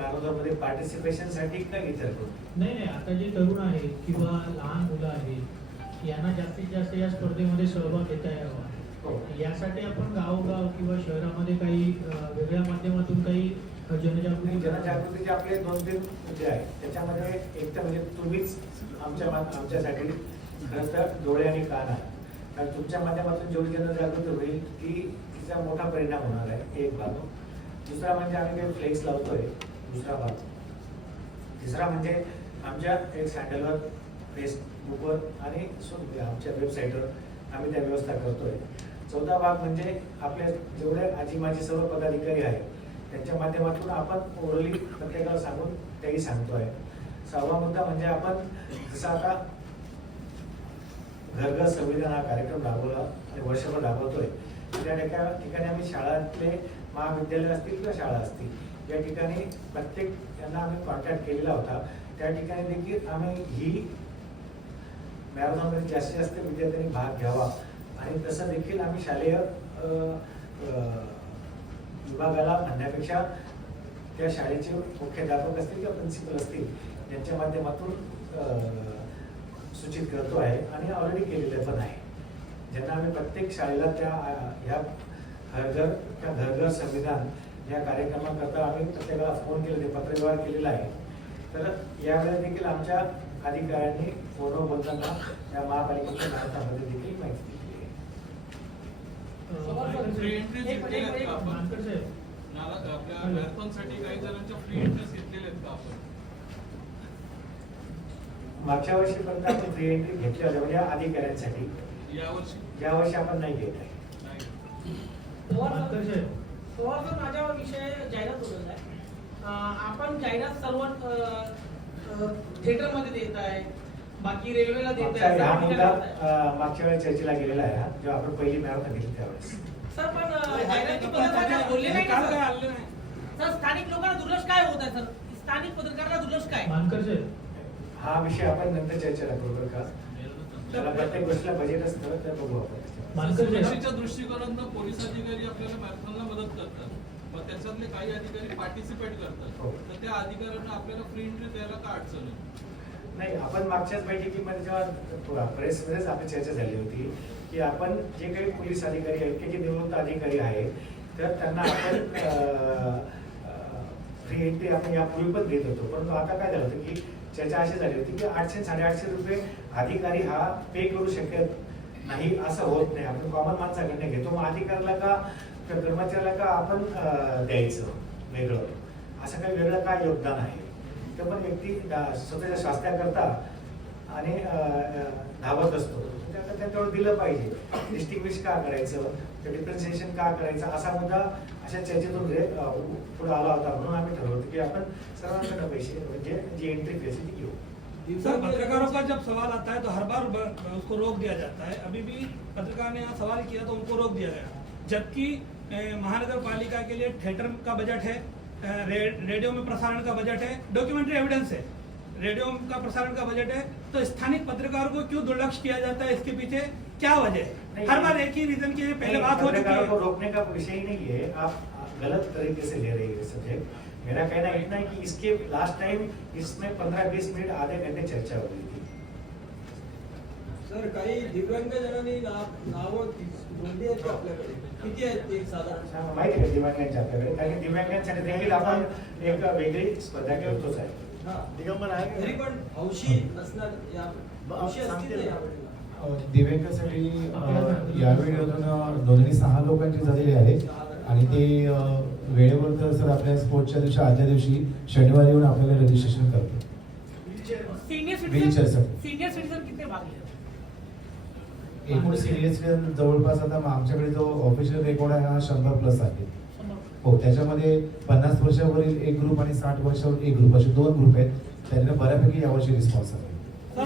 जनजागृती आपल्या मॅरेथॉनमध्ये पार्टिसिपेशनसाठी का इतर कोणती? नाही नाही आता जे तरुण आहेत किंवा लहान मुलं आहेत यांना जास्तीत जास्त या स्पर्धेमध्ये सहभाग घेता यावा. हो. यासाठी आपण गावोगाव किंवा शहरामध्ये काही वेगळ्या माध्यमातून काही जनजागृती जनजागृतीचे आपले दोन तीन मुद्दे आहेत. त्याच्यामध्ये एक तर म्हणजे तुम्हीच आमच्या आमच्यासाठी खरं तर डोळे आणि कान आहे कारण तुमच्या माध्यमातून जेवढी जनजागृती होईल ती तिचा मोठा परिणाम होणार आहे एक भाग दुसरा म्हणजे आम्ही काही फ्लेक्स लावतोय. दुसरा भाग. तिसरा म्हणजे आमच्या एक सँडलवर फेसबुकवर आणि म्हणजे आमच्या वेबसाईटवर आम्ही त्या व्यवस्था करतोय. चौथा भाग म्हणजे आपल्या जेवढे आजी माझी सर्व पदाधिकारी आहेत त्यांच्या माध्यमातून आपण ओरली प्रत्येकाला सांगून तेही सांगतोय. सहावा मुद्दा म्हणजे आपण जसं आता घरघर संविधान हा कार्यक्रम राबवला आणि वर्षभर राबवतोय त्या ठिका- ठिकाणी आम्ही शाळातले महाविद्यालय असतील किंवा शाळा असतील या ठिकाणी प्रत्येक यांना आम्ही कॉन्टॅक्ट केलेला होता त्या ठिकाणी देखील आम्ही ही मॅरेथॉनमध्ये जास्तीत जास्त विद्यार्थ्यांनी भाग घ्यावा आणि तसं देखील आम्ही शालेय विभागाला म्हणण्यापेक्षा त्या शाळेचे मुख्याध्यापक असतील किंवा प्रिन्सिपल असतील यांच्या माध्यमातून सूचित करतो आहे आणि ऑलरेडी केलेलं पण आहे ज्यांना आम्ही प्रत्येक शाळेला त्या ह्या घरघर त्या घरघर संविधान या कार्यक्रमाकरता आम्ही प्रत्येकाला फोन केले ते पत्रव्यवहार केलेला आहे तर यावेळेला देखील आमच्या अधिकाऱ्यांनी फोनवर बोलताना या महापालिकेच्या भारतामध्ये देखील माहिती दिली आहे. एक- आहेत का आपण? फ्री मागच्या एंट्री होत्या म्हणजे अधिकाऱ्यांसाठी. यावर्षी? यावर्षी आपण नाही घेत आहे. पवार सर- माझ्या विषय जाहिरात बोलत आहे आपण जाहिरात सर्व थिएटरमध्ये देत आहे बाकी रेल्वेला देत मागच्या आहे हा मागच्या वेळेस चर्चेला गेलेला आहे हा, जेव्हा आपण पहिली मॅरेथॉन घेतली त्यावेळेस. सर पण जाहिराती पत्रकारांना बोलले नाही का काल काय सर? आले नाही? सर स्थानिक लोकांना दुर्लक्ष काय होत आहे सर? स्थानिक पत्रकारांना दुर्लक्ष काय? मानकर हा विषय आपण नंतर चर्चेला करू बरं का? त्याला प्रत्येक गोष्टीला बजेट असतं तर बघू आपण. सुरक्षेच्या दृष्टिकोनातून पोलीस अधिकारी आपल्याला मॅरेथॉनला मदत करतात. मग त्याच्यातले काही अधिकारी पार्टिसिपेट करतात. हो. तर त्या अधिकाऱ्यांना आपल्याला फ्री एंट्री द्यायला का अडचण नाही आपण मागच्याच बैठकीमध्ये जेव्हा प्रेसमध्येच आपली चर्चा झाली होती की आपण जे काही पोलीस अधिकारी आहेत किंवा जे निवृत्त अधिकारी आहेत तर त्यांना आपण फ्री एंट्री आपण यापूर्वी पण देत होतो. परंतु आता काय झालं होतं की चर्चा अशी झाली होती की आठशे साडेआठशे रुपये अधिकारी हा पे करू शकत नाही असं होत नाही. आपण कॉमन माणसाकडनं घेतो. मग अधिकाऱ्याला का त्या कर्मचाऱ्याला का आपण द्यायचं वेगळं? असं काही वेगळं काय योगदान आहे? तर पण व्यक्ती स्वतःच्या स्वास्थ्याकरता आणि धावत असतो. त्याच्यावर दिलं पाहिजे. डिस्टिंग्विश का करायचं? डिफरन्सिएशन का करायचं? असा मुद्दा अशा चर्चेतून पुढे आला होता. म्हणून आम्ही ठरवलं की आपण सर्वांकडे पैसे म्हणजे जी एंट्री फीस ती घेऊ. सर पत्रकारों का जब सवाल आता है तो हर बार उसको रोक दिया जाता है। अभी भी पत्रकार ने यहाँ सवाल किया तो उनको रोक दिया गया। जबकि महानगर पालिका के लिए थिएटर का बजट है रे, रेडियो में प्रसारण का बजट है डॉक्यूमेंट्री एविडेंस है। रेडियो का प्रसारण का बजट है तो स्थानीय पत्रकारों को क्यों दुर्लक्ष किया जाता है इसके पीछे? क्या वजह है? हर बार एक ही रीजन की पहले बात हो चुकी है। रोकने का विषय नहीं है। आप गलत तरीके से ले रहे हैं सब्जेक्ट मेरा कहना इतना है कि इसके लास्ट टाइम इसमें पंद्रह बीस मिनट आधे घंटे चर्चा हो रही थी। सर काही दिव्यांग जणांनी नाव नोंदणी आहेत का आपल्याकडे? किती आहेत ते साधारण? माहिती आहे दिव्यांगांच्या आपल्याकडे? कारण की दिव्यांगांसाठी देखील आपण एक वेगळी स्पर्धा करतोच आहे. हा. दिगंबर आहे का? तरी पण हौशी असणार या हौशी असतील दिव्यांगासाठी यावेळी नोंदणी सहा लोकांची झालेली आहे आणि ते वेळेवर तर सर आपल्या स्पोर्टच्या दिवशी आदल्या दिवशी शनिवारी येऊन आपल्याला रजिस्ट्रेशन करतो. सिनियर Wheelchair सिटीजनसाठी. सिनियर सिटीजन किती भाग घेतात एकूण सिनियर सिटीजन जवळपास आता आमच्याकडे जो ऑफिशियल रेकॉर्ड आहे हा शंभर प्लस आहे. हो त्याच्यामध्ये पन्नास वर्षावरील एक ग्रुप आणि साठ वर्षावरील एक ग्रुप असे दोन ग्रुप आहेत. त्यांना बऱ्यापैकी यावर्षी रिस्पॉन्स आहे.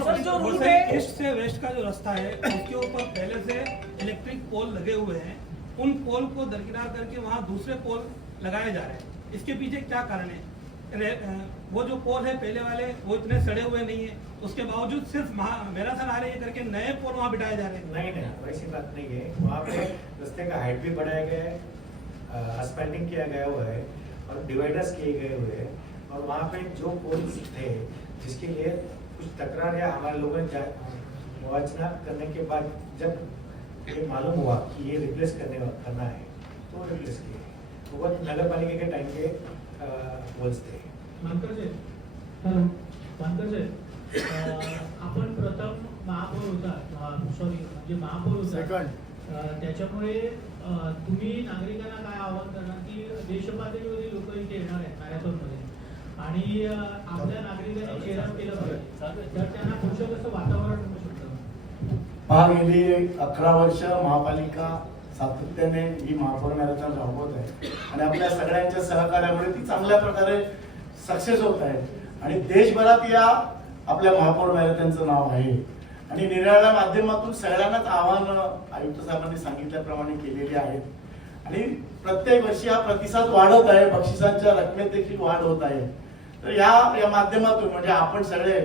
सर, जो रूट सर है- ईस्ट से वेस्ट का जो रास्ता है उसके ऊपर पहले से इलेक्ट्रिक पोल लगे हुए हैं। उन पोल को दरकिनार करके वहाँ दूसरे पोल लगाए जा रहे हैं। इसके पीछे क्या कारण है? वो जो पोल है पहले वाले, वो इतने सड़े हुए नहीं है। उसके बावजूद सिर्फ़ मैराथन आ रही है करके नए पोल वहाँ बिठाए जा रहे हैं। नहीं नहीं वैसी बात नहीं है। वहाँ पे रास्ते का हाइट भी बढ़ाया गया है अस्पल्टिंग किया गया हुआ है और डिवाइडर्स किए गए हुए हैं। और वहाँ पे जो पोल्स थे, जिसके लिए कुछ तकरार या हमारे लोगों ने जा- मुआवजा करने के बाद जब ये मालूम हुआ कि ये रिप्लेस करने करना है तो रिप्लेस तो वो नगर के टाइम के थे अं, आपण प्रथम महापौर होता सॉरी म्हणजे महापौर होता. त्याच्यामुळे तुम्ही नागरिकांना काय आवाहन करणार की देशपातळीवरील लोक इथे येणार आहेत मॅरेथॉनमध्ये. आणि अं, आपल्या नागरिकांनी चेहरा केलं पाहिजे. तर त्यांना पुढचं कसं वातावरण होऊ शकतं? अकरा वर्ष महापालिका सातत्याने ही महापौर मॅरेथॉन राबवत आहे. आणि आपल्या सगळ्यांच्या सहकार्यामुळे ती चांगल्या प्रकारे सक्सेस होत आहे. आणि देशभरात या आपल्या महापौर मॅरेथॉनचं नाव आहे. आणि निराळ्या माध्यमातून सगळ्यांनाच आव्हानं आयुक्त साहेबांनी सांगितल्याप्रमाणे केलेली आहेत. आणि प्रत्येक वर्षी हा प्रतिसाद वाढत आहे. बक्षिसांच्या रकमेत देखील वाढ होत आहे. तर या या माध्यमातून म्हणजे आपण सगळे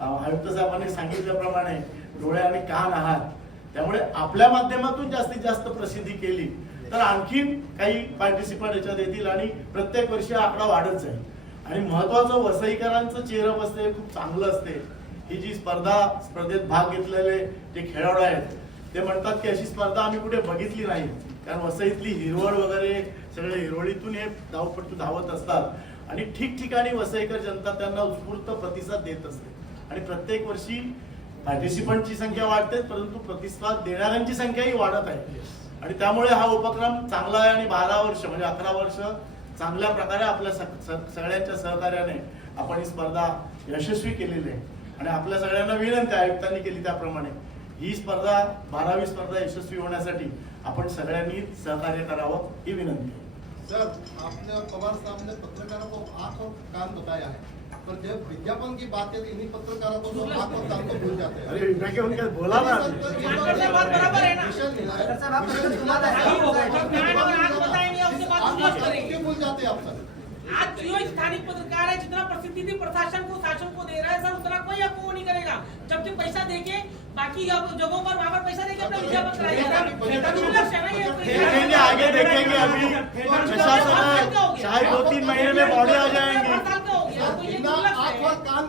आयुक्त साहेबांनी सांगितल्याप्रमाणे डोळे आणि कान आहात. त्यामुळे आपल्या माध्यमातून जास्तीत जास्त प्रसिद्धी केली तर आणखीन काही पार्टिसिपंट याच्यात येतील आणि प्रत्येक वर्षी आकडा वाढत जाईल. आणि महत्वाचं वसईकरांचं चेहरप असते खूप चांगलं असते. ही जी स्पर्धा स्पर्धेत भाग घेतलेले जे खेळाडू आहेत ते म्हणतात की अशी स्पर्धा आम्ही कुठे बघितली नाही. कारण वसईतली हिरवळ वगैरे सगळे हिरवळीतून हे धावपटू धावत असतात. आणि ठिकठिकाणी वसईकर जनता त्यांना उत्स्फूर्त प्रतिसाद देत असते. आणि प्रत्येक वर्षी पार्टिसिपंटची संख्या वाढते परंतु प्रतिसाद देणाऱ्यांची संख्याही वाढत आहे. आणि त्यामुळे हा उपक्रम चांगला आहे आणि बारा वर्ष म्हणजे अकरा वर्ष चांगल्या प्रकारे आपल्या सग- सग- सगळ्यांच्या सहकार्याने आपण ही स्पर्धा यशस्वी केलेली आहे. आणि आपल्या सगळ्यांना विनंती आहे, आयुक्तांनी केली त्याप्रमाणे ही स्पर्धा बारावी स्पर्धा यशस्वी होण्यासाठी आपण सगळ्यांनी सहकार्य करावं ही विनंती आहे. सर आपने पवार साहब ने पत्रकारों को आंख और कान बताया है पर जब विज्ञापन की बात है तो इन्हीं पत्रकारों को तो को भूल जाते हैं। अरे क्या उनका बोला ना सर, तो तो बात बराबर है ना? मिशन मिला। आप मिशन मिशन मिला है। नहीं होगा। जब ज्ञान और आँख बताएँगे, उसके बाद बात करेंगे। क्यों भूल जाते हैं आप सर आज जो पत्रकार है जितना प्रसिद्धि थी प्रशासन को शासन को दे रहा है सर उतना कोई आपको वो नहीं करेगा। जब तक पैसा देके बाकी जगहों पर वहाँ पर पैसा देके अपना विज्ञापन कराएगा ये देखेंगे आगे देखेंगे अभी। प्रशासन है चाहे दो तीन महीने में बॉडी आ जाएँगी। ये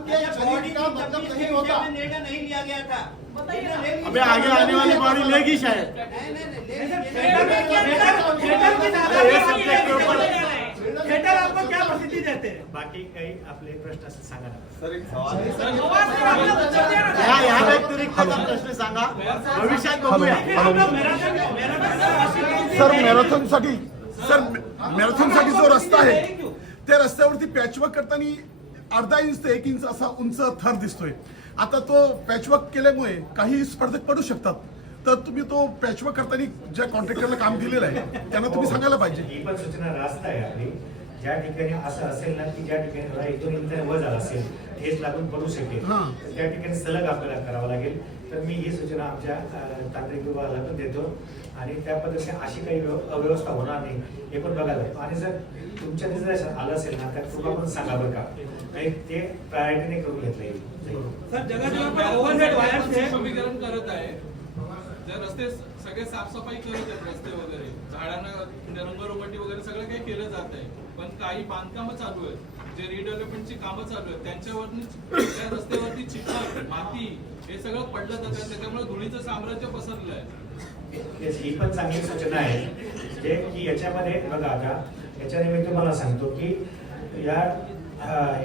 के शरीर का मतलब नहीं होता। निर्णय नहीं लिया गया था। अबे आगे आने वाली बॉडी लेगी शायद। थिएटर ये आपको क्या प्रसिद्धि देते हैं? बाकी काही आपले प्रश्न सांगा सर एक सवाल व्यतिरिक्तचा प्रश्न सांगा। भविष्यात बघूया सर मॅरेथॉनसाठी सर मॅरेथॉनसाठी जो रस्ता आहे त्या रस्त्यावरती पॅचवर्क करताना अर्धा इंच ते एक इंच असा उंच थर दिसतोय. आता तो पॅचवर्क केल्यामुळे काही स्पर्धक पडू शकतात. तर तुम्ही तो पॅचवर्क करताना ज्या कॉन्ट्रॅक्टरला काम दिलेलं आहे त्यांना तुम्ही सांगायला पाहिजे. ही सूचना रास्त आहे आपली. ज्या ठिकाणी असं असेल ना की ज्या ठिकाणी एक दोन इंच झाला असेल ठेच लागून पडू शकेल. हां. तर त्या ठिकाणी सलग आपल्याला करावं लागेल. तर मी ही सूचना आमच्या तांत्रिक विभागाला पण देतो. आणि त्या पद्धतीने अशी काही व्यव- अव्यवस्था होणार नाही. हे पण बघायला लागतो. आणि जर तुमच्या निदर्शनास आलं असेल ना तर कृपा पण सांगा बरं का. काही ते प्रायोरिटीने करून घेतलं येईल समीकरण करत आहे जर रस्ते सगळे साफसफाई करत आहेत रस्ते वगैरे. झाडांना रंगरोगटी वगैरे सगळं काही केलं जात आहे. पण काही बांधकामं चालू आहेत. जे रिडेव्हलपमेंटची कामं चालू आहेत त्यांच्यावरती त्या रस्त्यावरती चिखल माती हे सगळं पडलं जातं त्याच्यामुळे धुळीचं साम्राज्य पसरलं आहे ही पण चांगली सूचना आहे. जे की याच्यामध्ये बघा आता याच्याने मी तुम्हाला सांगतो की या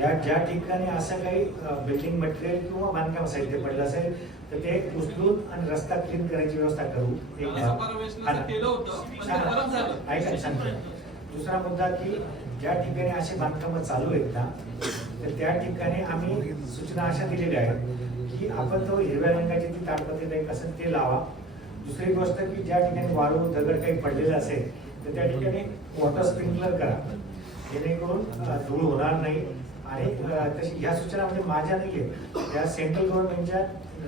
या ज्या ठिकाणी असं काही बिल्डिंग मटेरियल किंवा बांधकाम साहित्य पडलं असेल तर ते उचलून आणि रस्ता क्लीन करायची व्यवस्था करू. एक. ऐका सांगतो दुसरा मुद्दा की ज्या ठिकाणी असे बांधकामं चालू आहेत ना तर त्या ठिकाणी आम्ही सूचना अशा दिलेल्या आहेत की आपण तो हिरव्या रंगाची ती ताडपत्री टाईप असेल ते लावा. दुसरी गोष्ट की ज्या ठिकाणी वाळू दगड काही पडलेलं असेल तर त्या ठिकाणी वॉटर स्प्रिंकलर करा. जेणेकरून धूळ होणार नाही. आणि तशी ह्या सूचना म्हणजे माझ्या नाही आहेत त्या सेंट्रल गव्हर्नमेंटच्या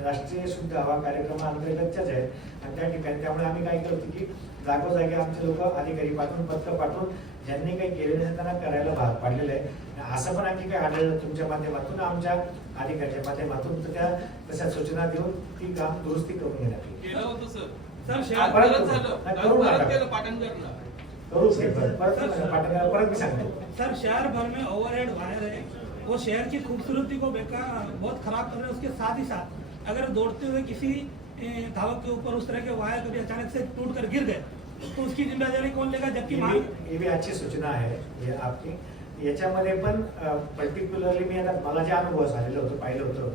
राष्ट्रीय शुद्ध हवा कार्यक्रमाअंतर्गतच्याच आहेत. आणि त्या ठिकाणी त्यामुळे आम्ही काय करतो की जागोजागी आमचे लोक अधिकारी पाठवून पत्र पाठवून ज्यांनी काही केलेलं आहे त्यांना करायला भाग पाडलेलं आहे. असं पण आणखी काय आढळलं तुमच्या माध्यमातून आमच्या अधिकाऱ्याच्या माध्यमातून तर त्या तशा सूचना देऊन ती काम दुरुस्ती करून होतं सर. करू. परत मी सांगतो. शहर भर में ओवरहेड वायर है. वो शहर की खूबसूरती को बेकार बहुत खराब कर रहे हैं उसके साथ ही साथ। अगर दौड़ते हुए किसी धावक के ऊपर उस तरह के वायर कभी अचानक से टूट कर गिर गए तो उसकी जिम्मेदारी कौन लेगा जबकि ही बी अच्छी सूचना आहे हे आपली याच्यामध्ये पण पर्टिक्युलरली मी आता मला जे अनुभव झालेलं होतं पाहिलं होतं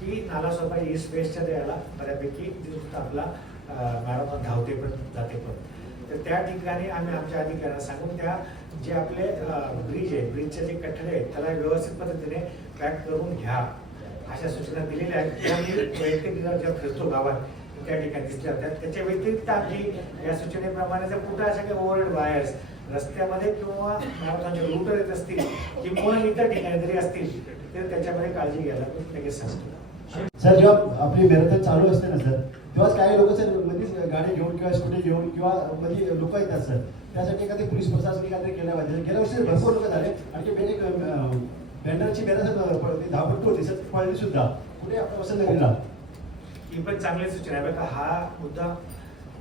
की नालासोपा ईस्ट वेस्टच्या त्याला बऱ्यापैकी आपला मॅरेथॉन धावते पण जाते पण. तर त्या ठिकाणी आम्ही आमच्या अधिकाऱ्यांना सांगून त्या जे आपले ब्रिज आहे ब्रिजचे जे कठडे आहेत त्याला व्यवस्थित पद्धतीने पॅक करून घ्या. अशा सूचना दिलेल्या आहेत. मी वैयक्तिक जेव्हा फिरतो गावात त्या ठिकाणी दिसल्या होत्या. त्याच्या व्यतिरिक्त आम्ही या सूचनेप्रमाणे जर कुठं अशा काही ओव्हरहेड वायर्स रस्त्यामध्ये किंवा मॅरेथॉनचे रूटर येत असतील किंवा इतर ठिकाणी जरी असतील तर त्याच्यामध्ये काळजी घ्यायला मी लगेच सांगतो. सर जेव्हा आपली मॅरेथॉन चालू असते ना सर तेव्हाच काही लोक सर मध्येच गाडी घेऊन किंवा स्कूटी घेऊन किंवा मध्ये लोक येतात सर. त्यासाठी एखादी पोलीस प्रशासनाने काहीतरी केल्या पाहिजे. गेल्या वर्षी भरपूर लोक झाले. आणि ते एक बँडरची मॅरेथॉन धावपट्टू होती सर पडली सुद्धा. कुठे आपल्या वसंतनगरीला ही पण चांगली सूचना आहे. बरं का हा मुद्दा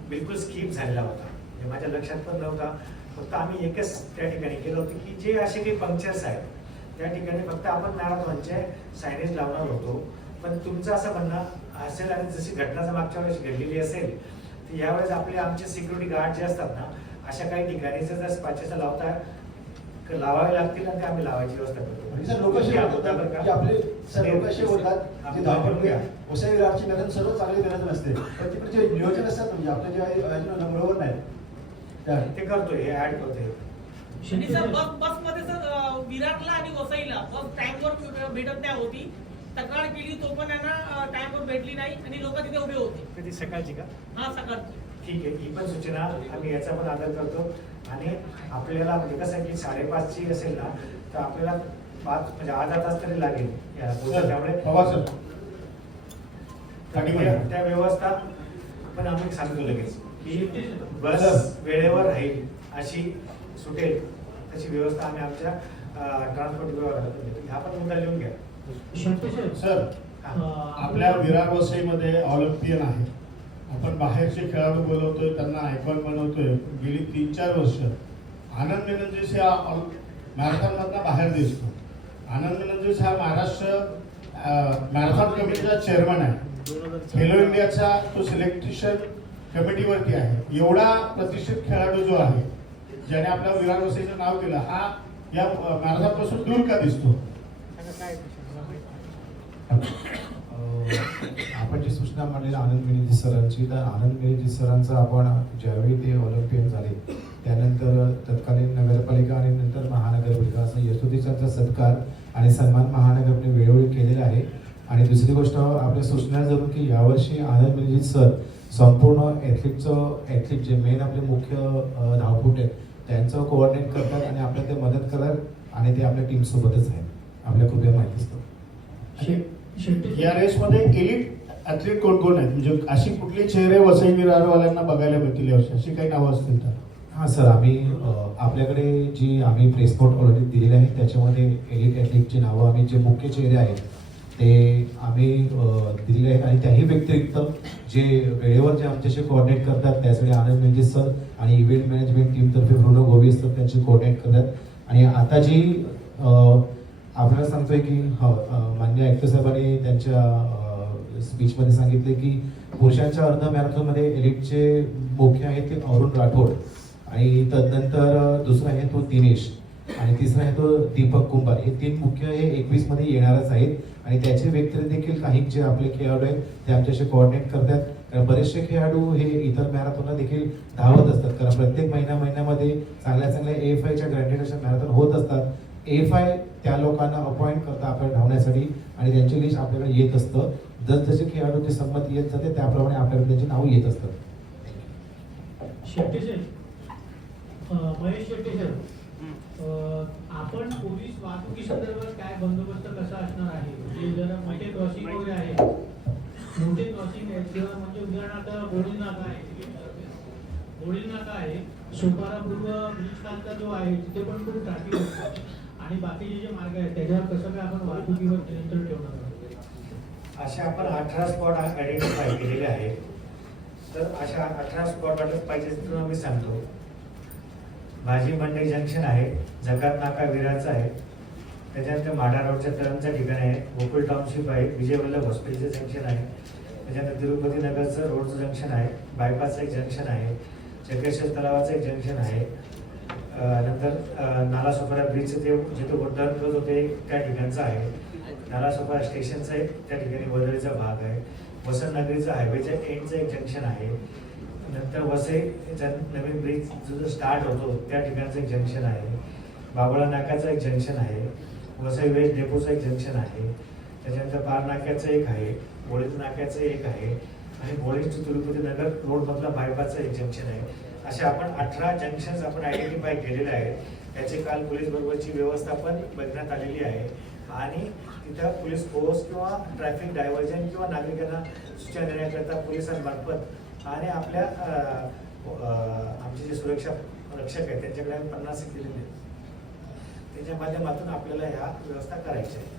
बिलकुल स्किप झालेला होता. हे माझ्या लक्षात पण नव्हता. फक्त आम्ही एकच त्या ठिकाणी केलं होतं की जे असे काही पंक्चर्स आहेत त्या ठिकाणी फक्त आपण मॅरेथॉनचे सायनेज लावणार होतो. पण तुमचं असं म्हणणं असेल आणि जशी घटना जर मागच्या वेळेस घडलेली असेल तर यावेळेस आपले आमचे सिक्युरिटी गार्ड जे असतात ना अशा काही ठिकाणी जर स्पाचेस लावता लावावे लागतील आणि ते आम्ही लावायची व्यवस्था करतो. आपले लोक असे बोलतात हा. वसई सर्व चांगली मॅरेथॉन असते पण तिकडे जे नियोजन असतात म्हणजे आपल्या बरोबर नाही. ते करतोय हे ऍड करतोय. आणि सर बस सर विरारला आणि वसईला बस टाइमवर भेटत नाही होती. तक्रार केली तो पण यांना टाइमवर भेटली नाही आणि लोक तिथे उभे होते. कधी सकाळची का? हा सकाळची. ठीक आहे ही पण सूचना आम्ही याचा पण आदर करतो. आणि आपल्याला म्हणजे कसं आहे की साडेपाचची असेल ना तर आपल्याला पाच म्हणजे अर्धा तास तरी लागेल त्यामुळे. त्या- त्या व्यवस्था पण आम्ही सांगतो लगेच की बस वेळेवर राहील अशी सुटेल तशी व्यवस्था आम्ही आमच्या ट्रान्सपोर्ट विभागाला. हा पण मुद्दा लिहून घ्या. सर आपल्या विरार वसईमध्ये ऑलिम्पियन आहे आपण बाहेरचे खेळाडू बोलवतोय त्यांना आयकॉन बनवतोय. गेली तीन चार वर्ष आनंद मेनंजीस या मॅरेथॉन मधला बाहेर दिसतो. आनंद मेनंजीस हा महाराष्ट्र मॅरेथॉन कमिटीचा चेअरमन आहे. खेलो इंडियाचा तो सिलेक्टेशन कमिटीवरती आहे. एवढा प्रतिष्ठित खेळाडू जो आहे ज्याने आपल्या विरार वसईचं नाव केलं हा या मॅरेथॉनपासून दूर का दिसतो? आपण जी सूचना मांडली आनंद मेनेजी सरांची तर आनंद मेनेजी सरांचं आपण ज्यावेळी ते ऑलिम्पियन झाले त्यानंतर तत्कालीन नगरपालिका आणि नंतर महानगरपालिका असं यशोदीचा सत्कार आणि सन्मान महानगरने वेळोवेळी केलेला आहे. आणि दुसरी गोष्ट आपल्या सूचना जरूर की यावर्षी आनंद मेनेजी सर संपूर्ण ॲथलीटचं ॲथलीट जे मेन आपले मुख्य अं, आहेत त्यांचं कोऑर्डिनेट करतात आणि आपल्याला ते मदत करतात आणि ते आपल्या टीमसोबतच आहेत. आपल्या कृपया माहिती असतं या रेसमध्ये एलिट ऍथलीट कोण कोण आहेत? म्हणजे अशी कुठली चेहरे वसई विरारवाल्यांना बघायला मिळतील यावर्षी? अशी काही नावं असतील तर. हां सर आम्ही आपल्याकडे जी आम्ही प्रेस नोट ऑलरेडी दिलेली आहे त्याच्यामध्ये एलिट ॲथलीटची नावं आम्ही जे मुख्य चेहरे आहेत ते आम्ही दिलेले आहेत. आणि त्याही व्यतिरिक्त जे वेळेवर जे आमच्याशी कोऑर्डिनेट करतात त्यासाठी आनंद मेंजे सर आणि इव्हेंट मॅनेजमेंट टीमतर्फे ब्रुनो गोवी असतात त्यांची कोऑर्डिनेट करतात. आणि आता जी आपल्याला सांगतोय की हो, मान्य आयुक्त साहेबांनी त्यांच्या स्पीचमध्ये सांगितले की पुरुषांच्या अर्ध मॅरेथॉनमध्ये एलिटचे मुख्य आहेत ते अरुण राठोड आणि तदनंतर दुसरा आहे तो दिनेश आणि तिसरा आहे तो दीपक कुंभार. हे तीन मुख्य हे एकवीसमध्ये येणारच आहेत आणि त्याचे व्यतिरिक्त देखील काही जे आपले खेळाडू आहेत ते आमच्याशी कोऑर्डिनेट करतात. कारण बरेचसे खेळाडू हे इतर मॅरेथॉनला देखील धावत असतात. कारण प्रत्येक महिन्या महिन्यामध्ये चांगल्या चांगल्या एफ आयच्या ग्रँडेड अशा मॅरेथॉन होत असतात. एफ आय त्या लोकांना अपॉइंट करतात आपल्याला धावण्यासाठी आणि त्यांची लिस्ट आपल्याकडे येत असतं. जसजसे खेळाडूची संमती येत जाते त्याप्रमाणे आपल्याकडे त्यांची नाव येत असतात. शेट्टी महेश शेट्टी सर आपण पोलीस वाहतुकी संदर्भात काय बंदोबस्त कसा असणार आहे? म्हणजे जरा मोठे क्रॉसिंग वगैरे आहे. मोठे क्रॉसिंग आहेत किंवा म्हणजे उदाहरणार्थ बोळी नाका आहे. बोळी नाका आहे. सोपारा पूर्व ब्रिज खालचा जो आहे तिथे पण खूप ट्रॅफिक असतो. आणि बाकीचे जे मार्ग आहेत त्याच्यावर कसं काय आपण वाहतुकीवर नियंत्रण ठेवणार आहोत? असे आपण अठरा स्पॉट आयडेंटिफाय केलेले आहेत. तर अशा अठरा स्पॉट वाटत पाहिजे तर आम्ही सांगतो. भाजी मंडई जंक्शन आहे जकात नाका विराचं आहे. त्याच्यानंतर माढा रोडच्या तळांचं ठिकाण आहे गोकुळ टाउनशिप आहे विजय वल्लभ हॉस्पिटलचं जंक्शन आहे. त्याच्यानंतर तिरुपती नगरचं रोडचं जंक्शन आहे बायपासचं एक जंक्शन आहे चक्रेश्वर तलावाचं एक जंक्शन आहे. नंतर नालासोपारा ब्रिजचं ते जिथं उड्डाण करत होते त्या ठिकाणचं आहे. नालासोपारा स्टेशनचा एक त्या ठिकाणी वदळीचा भाग आहे. वसंत नगरीचं हायवेच्या एंडचं एक जंक्शन आहे. नंतर वसई नवीन ब्रिज जो जो स्टार्ट होतो त्या ठिकाणचं एक जंक्शन आहे. बाबळा नाक्याचं एक जंक्शन आहे. वसई वेस्ट डेपोचं एक जंक्शन आहे. त्याच्यानंतर पार नाक्याचं एक आहे. बोळीत नाक्याचं एक आहे. आणि बोळी तिरुपती नगर रोडमधला बायपासचं एक जंक्शन आहे. असे आपण अठरा जंक्शन्स आपण आयडेंटिफाय केलेले आहेत. त्याचे काल पोलीस बरोबरची व्यवस्था पण बघण्यात आलेली आहे. आणि तिथं पोलीस फोर्स किंवा ट्रॅफिक डायव्हर्जन किंवा नागरिकांना सूचना देण्याकरता पोलिसांमार्फत आणि आपल्या आमचे जे सुरक्षा रक्षक आहेत त्यांच्याकडे आम्ही पन्नास केलेले आहेत. त्याच्या माध्यमातून आपल्याला ह्या व्यवस्था करायची आहे